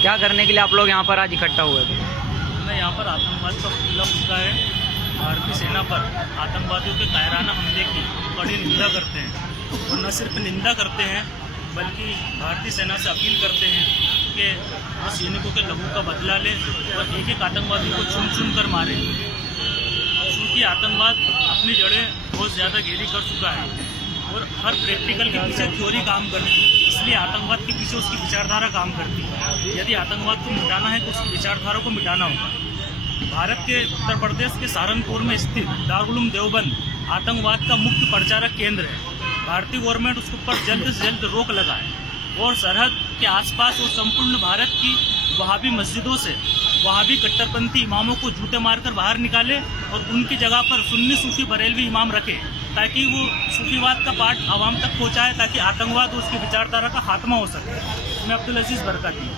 क्या करने के लिए आप लोग यहाँ पर आज इकट्ठा हुए थे? हमें यहाँ पर आतंकवाद का पुतला फूंका है। भारतीय सेना पर आतंकवादियों के कायराना हमले की कड़ी निंदा करते हैं और न सिर्फ निंदा करते हैं बल्कि भारतीय सेना से अपील करते हैं कि वो सैनिकों के लहू का बदला ले और एक एक आतंकवादी को चुन चुन कर मारे, क्योंकि आतंकवाद अपनी जड़ें बहुत ज़्यादा गहरी कर चुका है और हर प्रैक्टिकल के पीछे थ्योरी काम करती है, इसलिए आतंकवाद के पीछे उसकी विचारधारा काम करती है। यदि आतंकवाद को मिटाना है तो उसकी विचारधारा को मिटाना होगा। भारत के उत्तर प्रदेश के सहारनपुर में स्थित दारुल देवबंद आतंकवाद का मुख्य प्रचारक केंद्र है। भारतीय गवर्नमेंट उसके ऊपर जल्द से जल्द रोक लगाए और सरहद के आसपास और संपूर्ण भारत की वहाबी मस्जिदों से वहाबी कट्टरपंथी इमामों को जूते मारकर बाहर निकाले और उनकी जगह पर सुन्नी सूफी बरेलवी इमाम रखे, ताकि वो सूफीवाद का पाठ आवाम तक पहुँचाए, ताकि आतंकवाद और उसकी विचारधारा का खात्मा हो सके। मैं अब्दुल अजीज बरकती।